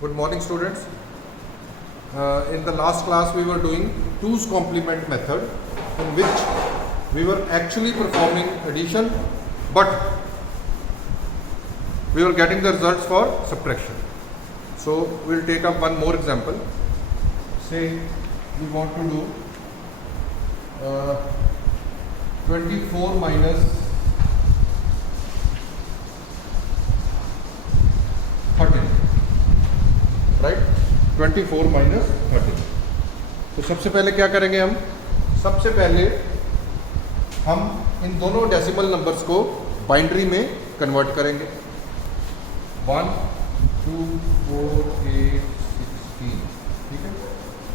Good morning, students. In the last class we were doing 2's complement method, in which we were actually performing addition, but we were getting the results for subtraction. So we'll take up one more example. Say we want to do 24 minus 13, right? 24 minus 13. तो सबसे पहले क्या करेंगे हम? सबसे पहले हम इन दोनों डेसिमल नंबर्स को बाइनरी में कन्वर्ट करेंगे. 1, 2, 4, 8, 16. ठीक है,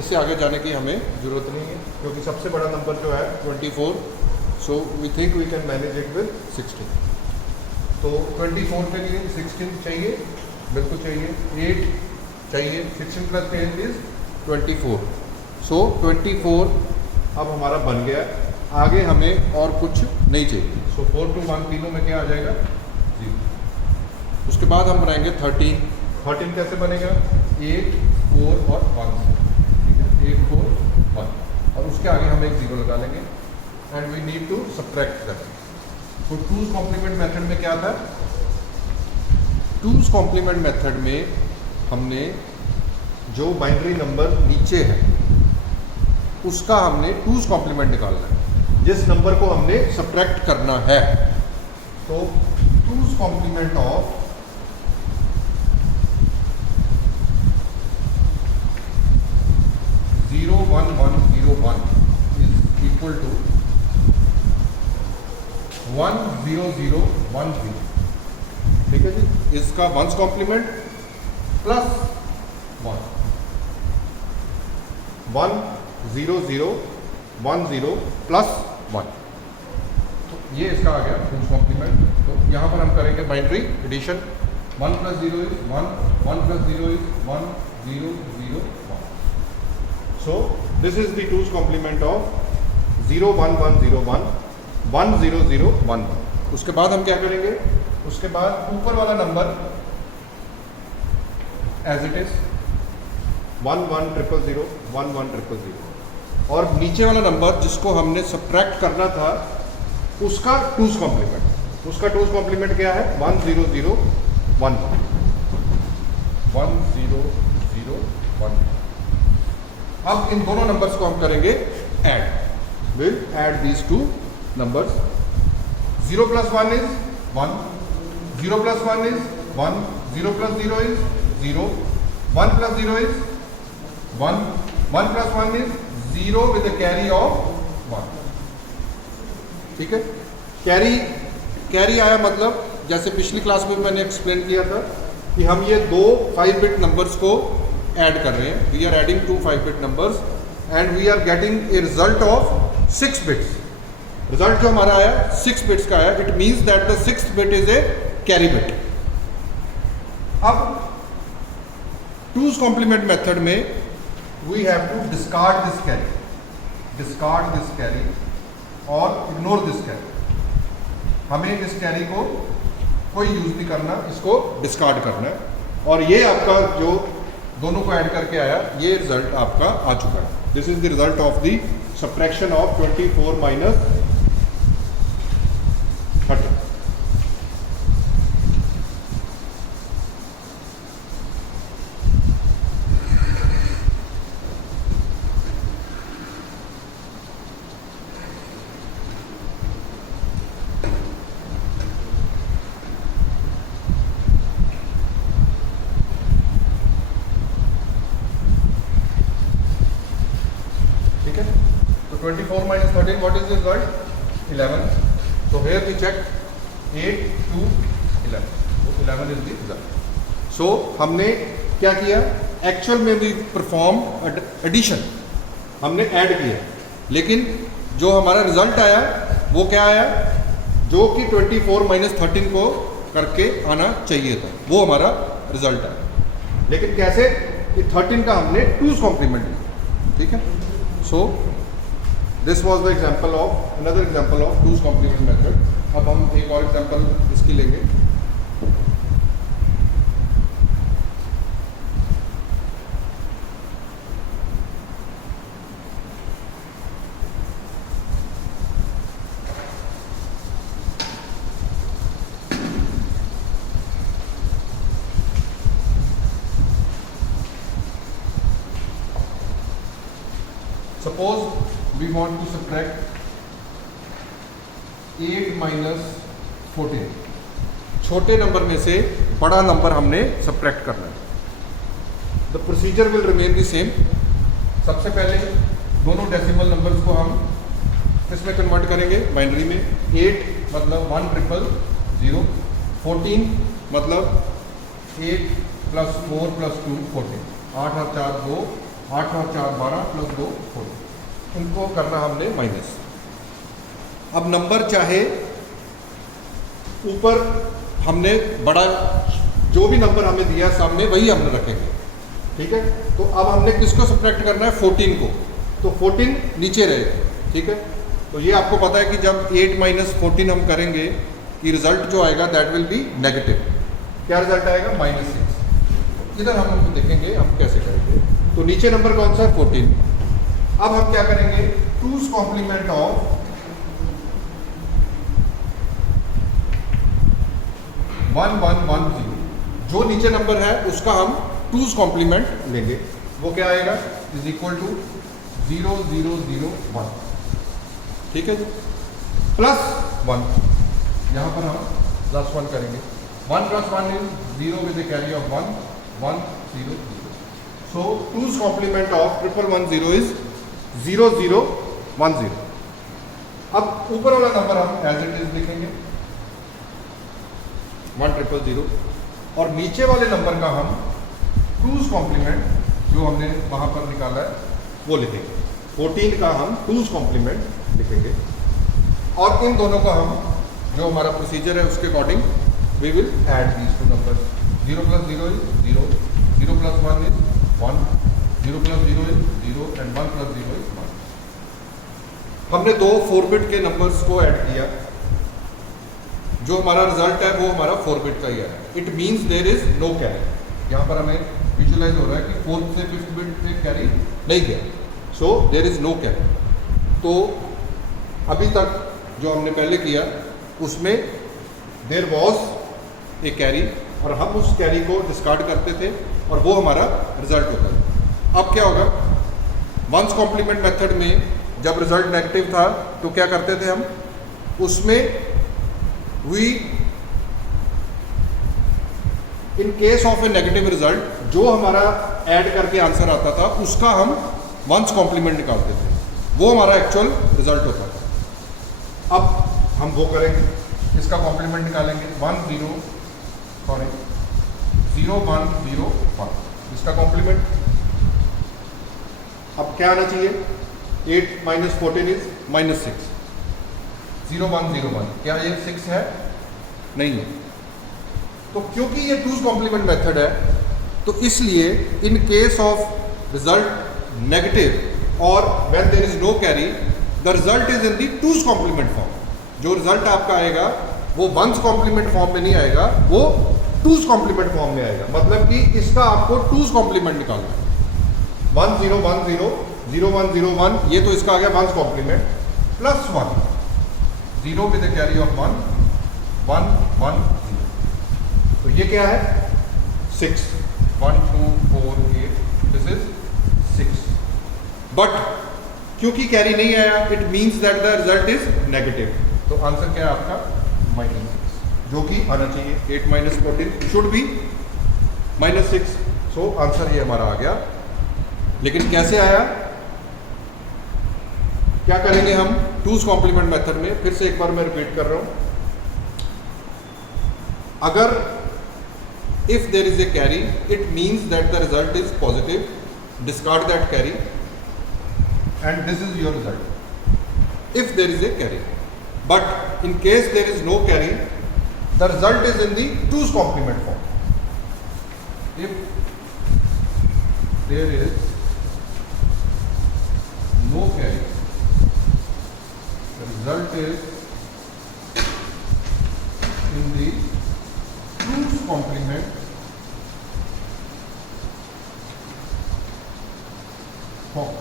इससे आगे जाने की हमें ज़रूरत नहीं है क्योंकि सबसे बड़ा नंबर जो है 24. So we think we can manage it with 16. तो 24 के लिए 16 चाहिए, बिल्कुल चाहिए. 8 चाहिए. 16 प्लस 10 इज 24. सो 24 अब हमारा बन गया. आगे हमें और कुछ नहीं चाहिए. सो 4 to 1 तीनों में क्या आ जाएगा? 0. उसके बाद हम बनाएंगे 13. 13 कैसे बनेगा? 8, 4 और 1 से. ठीक है, 8, 4, 1 और उसके आगे हम एक 0 लगा लेंगे. And we need to subtract that. तो 2's कॉम्प्लीमेंट मेथड में क्या था? 2's कॉम्प्लीमेंट मेथड में हमने जो बाइनरी नंबर नीचे है उसका हमने 2's कॉम्प्लीमेंट निकालना है, जिस नंबर को हमने सब्ट्रैक्ट करना है. तो 2's complement of 0, 1, 1, 0, 1 is equal to 1, 0, 0, 1, 0. ठीक है जी. इसका 1's कॉम्प्लीमेंट प्लस 1, 1, 0, 0, 1, 0 प्लस 1. तो ये इसका आ गया 2's कॉम्प्लीमेंट. तो यहाँ पर हम करेंगे binary addition. 1 plus 0 is 1, 1 plus 0 is 1, 0, 0, 1. So this is the 2's complement of 0, 1, 1, 0, 1, 1, 0, 0, 1, 1. उसके बाद हम क्या करेंगे? उसके बाद ऊपर वाला नंबर एज इट इज 1, 1, 0, 0, 1, 1, 0, 0 और नीचे वाला नंबर जिसको हमने सब्ट्रैक्ट करना था उसका 2's कॉम्प्लीमेंट. उसका 2's कॉम्प्लीमेंट क्या है? 1, 0, 0, 1, 1, 1, 0, 0, 1. अब इन दोनों नंबर्स को हम करेंगे add. Will add these two numbers. 0 plus 1 is 1, 0 plus 1 is 1, 0 plus 0 is 0, 1 plus 0 is 1, 1 plus 1 is 0 with a carry of 1. ठीक है. कैरी आया मतलब जैसे पिछली क्लास में मैंने एक्सप्लेन किया था कि हम ये दो 5-bit नंबर्स को ऐड कर रहे हैं. We are adding 2 5-bit numbers and we are getting a result of 6 bits. Result जो हमारा आया 6 bits का आया. It means that the 6th bit is a carry bit. अब 2's कॉम्प्लीमेंट मेथड में we have to discard this carry और ignore this carry. हमें इस कैरी को कोई यूज नहीं करना, इसको डिस्कार्ड करना है. और ये आपका जो दोनों को ऐड करके आया, ये रिजल्ट आपका आ चुका है. This is the result of the subtraction of 24 minus 13. ठीक है. तो 24 minus 13, what is the result? 11. So here we check 8 to 11. So 11 is the result. So हमने क्या किया? एक्चुअल में भी परफॉर्म एडिशन, हमने ऐड किया, लेकिन जो हमारा रिजल्ट आया वो क्या आया? जो कि 24 minus 13 को करके आना चाहिए था, वो हमारा रिजल्ट आया. लेकिन कैसे? कि 13 का हमने 2's कॉम्प्लीमेंट लिया. ठीक है. So this was the example of another example of 2's complement method. अब हम एक और एग्जाम्पल इसकी लेंगे. Suppose we want to subtract 8 minus 14, छोटे नंबर में से बड़ा नंबर हमने सब्ट्रैक्ट करना है। The procedure will remain the same. सबसे पहले दोनों डेसिमल नंबर्स को हम किसमें कन्वर्ट करेंगे, बाइनरी में। 8 मतलब 1 ट्रिपल 0, 14 मतलब 8 + 4 + 2 14, 8 और 4 2, 8 और 4 12 + 2 14। इनको करना हमने माइनस। अब नंबर चाहे ऊपर हमने बड़ा जो भी नंबर हमें दिया सामने वही हमने रखेंगे, ठीक है। तो अब हमने किसको सब्ट्रैक्ट करना है, 14 को, तो 14 नीचे रहेगा, ठीक है। तो ये आपको पता है कि जब 8 माइनस 14 हम करेंगे कि रिजल्ट जो आएगा दैट विल बी नेगेटिव। क्या रिजल्ट आएगा, -6। इधर हम देखेंगे हम कैसे करेंगे। तो नीचे नंबर कौन सा है, 14। अब हम क्या करेंगे, 2's कॉम्प्लीमेंट ऑफ 1 1 1 0, जो नीचे नंबर है उसका हम 2's कॉम्प्लीमेंट लेंगे। वो क्या आएगा, इज इक्वल टू 0 0 0 1, ठीक है जी, +1। यहाँ पर हम +1 करेंगे। 1 + 1 is 0 with a carry of 1 1 0 0। So 2's complement of 1 1 0 is 0 0 1 0। अब ऊपर वाला नंबर हम एज इट इज लिखेंगे 1 0 0 0, और नीचे वाले नंबर का हम 2's कॉम्प्लीमेंट जो हमने वहाँ पर निकाला है वो लिखेंगे। 14 का हम 2's कॉम्प्लीमेंट लिखेंगे, और इन दोनों को हम जो हमारा प्रोसीजर है उसके according we will add these two numbers. 0 + 0 is 0, 0 + 1 is 1, 0 + 0 is 0, and 1 + 0 is 1। हमने दो 4 बिट के नंबर्स को ऐड किया, जो हमारा रिजल्ट है वो हमारा 4 बिट का ही है। It means there is no carry. यहाँ पर हमें विजुलाइज हो रहा है कि 4th से 5th बिट से कैरी नहीं गया, so there is no carry. तो अभी तक जो हमने पहले किया उसमें देयर वॉज ए कैरी, और हम उस कैरी को डिस्कार्ड करते थे और वो हमारा रिजल्ट होता है। अब क्या होगा, 1's कॉम्प्लीमेंट मेथड में जब रिजल्ट नेगेटिव था तो क्या करते थे हम, उसमें we in case of a negative result जो हमारा ऐड करके आंसर आता था उसका हम 1's कॉम्प्लीमेंट निकालते थे, वो हमारा एक्चुअल रिजल्ट होता था। अब हम वो करेंगे, इसका कॉम्प्लीमेंट निकालेंगे 0 1 0 1, इसका कॉम्प्लीमेंट। अब क्या आना चाहिए, 8 माइनस 14 इज -6, 0 1 0 1, क्या ये 6 है, नहीं है। तो क्योंकि ये 2's कॉम्प्लीमेंट मेथड है तो इसलिए in case of result negative और when there is no carry the result is in the 2's complement form. जो रिजल्ट आपका आएगा वो 1's कॉम्प्लीमेंट फॉर्म में नहीं आएगा, वो 2's कॉम्प्लीमेंट फॉर्म में आएगा। मतलब कि इसका आपको 2's कॉम्प्लीमेंट निकालना है। 1 0 1 0 0 1 0 1, ये तो इसका आ गया 1's complement, +1 0 with a carry of 1 1 1 0। तो ये क्या है, 6 1 2 4 8, दिस इज 6। बट क्योंकि कैरी नहीं आया it means that the result is negative, तो आंसर क्या है आपका -6, जो कि आना चाहिए 8 minus 14 should be -6। So answer ये हमारा आ गया। लेकिन कैसे आया, क्या करेंगे हम 2's कॉम्प्लीमेंट मेथड में, फिर से एक बार मैं रिपीट कर रहा हूं। अगर if there is a carry it means that the result is positive, discard that carry and this is your result if there is a carry. But in case there is no carry the result is in the 2's complement form. If there is no carry the result is in the 2's complement form.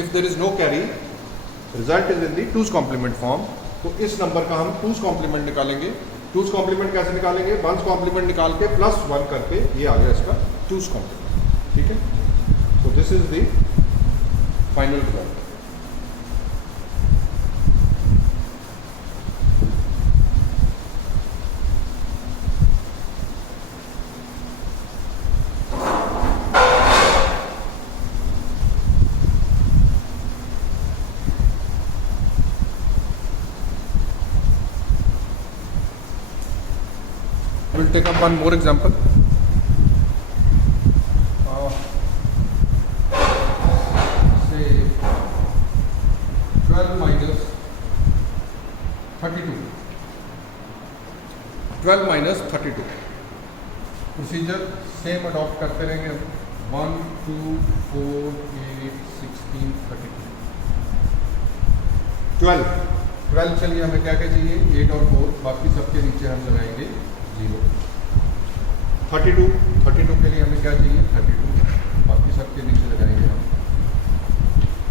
If there is no carry, result is in the 2's complement form. तो इस number का हम 2's complement निकालेंगे। 2's complement कैसे निकालेंगे, 1's complement निकाल के +1 करके, ये आ गया इसका 2's complement, ठीक है। So this is the final result. We'll take up one more example. Say 12 minus 32. 12 minus 32. Procedure same adopt करते रहेंगे हम। 1, 2, 4, 8, 16, 32। 12 चलिए हमें क्या क्या चाहिए? 8 और 4, बाकी सबके नीचे हम लगाएंगे 0। 32 के लिए हमें क्या चाहिए? 32, बाकी सबके नीचे लगाएंगे हम,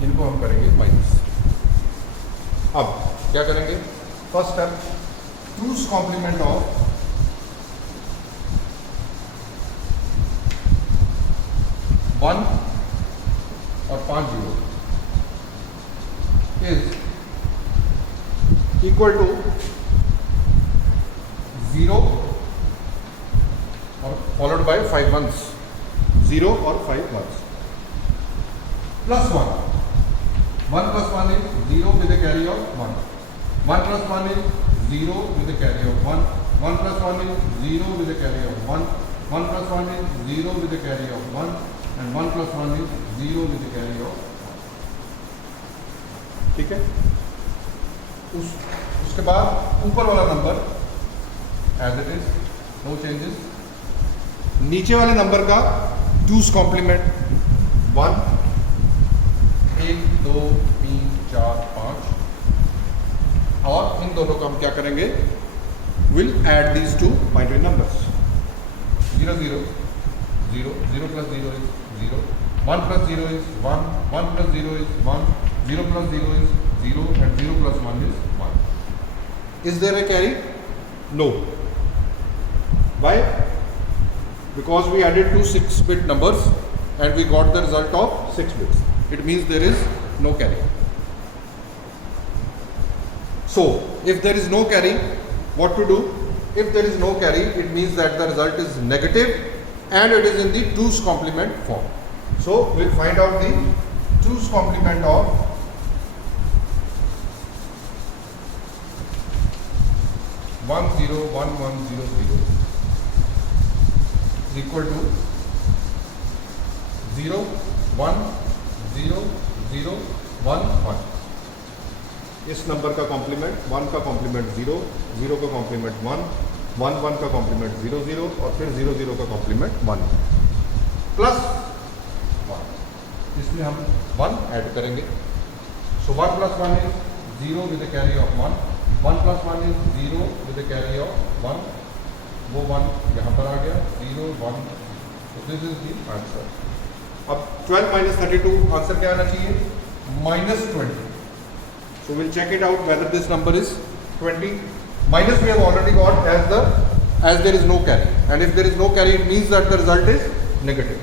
इनको हम करेंगे माइनस। अब क्या करेंगे? फर्स्ट स्टेप, टूस कॉम्प्लीमेंट ऑफ 1 और 5 जीरो इज इक्वल टू 0 और फॉलोड बाय 5 वंस। 0 और 5 ones plus 1। 1 plus 1 is 0 with a carry of 1. 1 plus 1 is 0 with a carry of 1. 1 plus 1 is 0 with a carry of 1. 1 plus 1 is 0 with a carry of 1. And 1 plus 1 is 0 with a carry of 1. ठीक है? उसके बाद ऊपर वाला number as it is, no changes. नीचे वाले number का टूस complement 1, 1, 2, 3, 4, 5, और इन दोनों का हम क्या करेंगे? Will add these to binary numbers. 0, 0, 0, 0 plus 0 is 0, 1 plus 0 is 1, 1 plus 0 is 1, 0 plus 0 is 0, and 0 plus 1 is 1. Is there a carry? No. Why? Because we added two 6-bit numbers and we got the result of 6 bits. It means there is no carry. So, if there is no carry, what to do? If there is no carry, it means that the result is negative and it is in the 2's complement form. So, we'll find out the 2's complement of 1, 0, 1, 1, 0, 0 is equal to 0, 1, 0, 0, 1, 1. इस number का complement 1 का complement 0, 0 का complement 1, 1, 1 का complement 0, 0 और फिर 0, 0 का complement 1 plus 1, इसमें हम 1 ऐड करेंगे। सो 1 plus 1 is 0 with a carry of 1, 1 plus 1 is 0 with a carry of 1, वो 1 यहाँ पर आ गया, 0, 1, so this is the answer। अब 12 minus 32 आंसर क्या आना चाहिए? -20। So we'll check it out whether this number is 20. Minus we have already got as there is no carry, and if there is no carry, it means that the result is negative.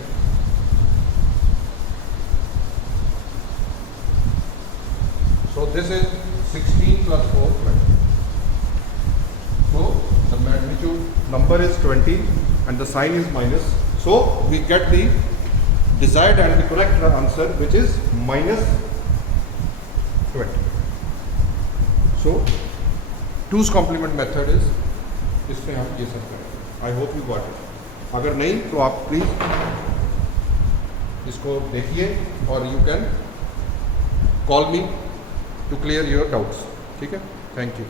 So this is 16 plus 4, 20. So the magnitude number is 20 and the sign is minus. So we get the desired and the correct answer, which is -20. So 2's complement method is, इसमें हम ये सब करेंगे। I hope you got it. अगर नहीं तो आप please इसको देखिए और you can call me to clear your doubts. ठीक है, थैंक यू।